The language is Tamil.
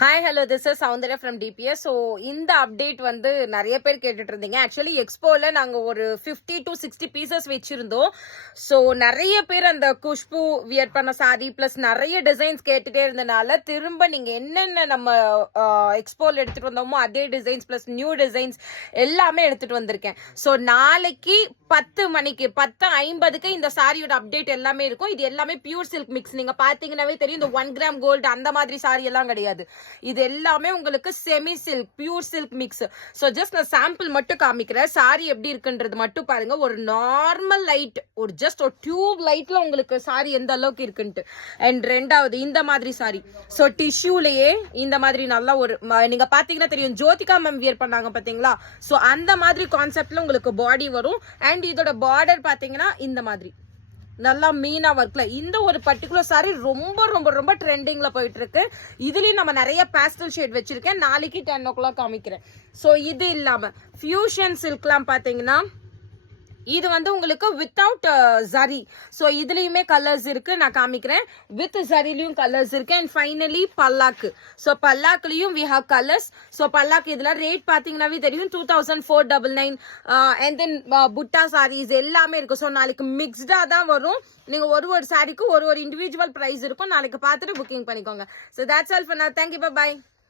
Hi hello this is Soundarya from DPS. So இந்த அப்டேட் வந்து நிறைய பேர் கேட்டுட்டு இருந்தீங்க. ஆக்சுவலி எக்ஸ்போவில் நாங்கள் ஒரு 50 to 60 பீசஸ் வச்சுருந்தோம். ஸோ நிறைய பேர் அந்த குஷ்பு வியர் பண்ண சாரி ப்ளஸ் நிறைய டிசைன்ஸ் கேட்டுகிட்டே இருந்தனால திரும்ப நீங்கள் என்னென்ன நம்ம எக்ஸ்போவில் எடுத்துகிட்டு வந்தோமோ அதே டிசைன்ஸ் ப்ளஸ் நியூ டிசைன்ஸ் எல்லாமே எடுத்துகிட்டு வந்திருக்கேன். ஸோ நாளைக்கு 10 மணிக்கு 10:50க்கு இந்த சாரியோட அப்டேட் எல்லாமே இருக்கும். இது எல்லாமே பியூர் சில்க் மிக்ஸ். நீங்கள் பார்த்தீங்கன்னாவே தெரியும், இந்த 1 கிராம் கோல்டு அந்த மாதிரி சாரி எல்லாம் கிடையாது. இது எல்லாமே உங்களுக்கு semi silk pure silk mix. So just நான் சாம்பிள் மட்டும் காமிக்கிறேன். சாரி எப்படி இருக்குன்றது மட்டும் பாருங்க. ஒரு நார்மல் லைட், ஒரு ஜஸ்ட் ஒரு டியூப் லைட்ல உங்களுக்கு சாரி எந்த அளவுக்கு இருக்குன்ட்டு. அண்ட் ரெண்டாவது இந்த மாதிரி சாரி. ஸோ டிஷ்யூலயே இந்த மாதிரி நல்லா ஒரு நீங்க பாத்தீங்கன்னா தெரியும், ஜோதிகா மேம் வியர் பண்ணாங்க பாத்தீங்களா. ஸோ அந்த மாதிரி கான்செப்ட்ல உங்களுக்கு பாடி வரும். அண்ட் இதோட பார்டர் பாத்தீங்கன்னா இந்த மாதிரி நல்லா மீனா ஒர்க்ல. இந்த ஒரு பர்டிகுலர் சாரி ரொம்ப ரொம்ப ரொம்ப ட்ரெண்டிங்ல போயிட்டு இருக்கு. இதுலயும் நம்ம நிறைய பேஸ்டல் ஷேட் வச்சிருக்கேன். நாளைக்கு 10 o'clock காமிக்கிறேன். ஸோ இது இல்லாம ஃபியூஷன் சில்க்லாம் பாத்தீங்கன்னா இது வந்து உங்களுக்கு வித்தவுட் ஜரி. ஸோ இதுலயுமே கலர்ஸ் இருக்கு, நான் காமிக்கிறேன். வித் ஜரிலையும் கலர்ஸ் இருக்கு. அண்ட் ஃபைனலி பல்லாக்கு. ஸோ பல்லாக்குலயும் வி ஹவ் கலர்ஸ். ஸோ பல்லாக்கு இதுல ரேட் பாத்தீங்கன்னாவே தெரியும், 2499. அண்ட் தென் புட்டா சாரீஸ் எல்லாமே இருக்கு. ஸோ நாளைக்கு மிக்ஸ்டா தான் வரும். நீங்க ஒரு சாரிக்கு ஒரு இண்டிவிஜுவல் பிரைஸ் இருக்கும். நாளைக்கு பார்த்துட்டு புக்கிங் பண்ணிக்கோங்க. So that's all for now. Thank you, by.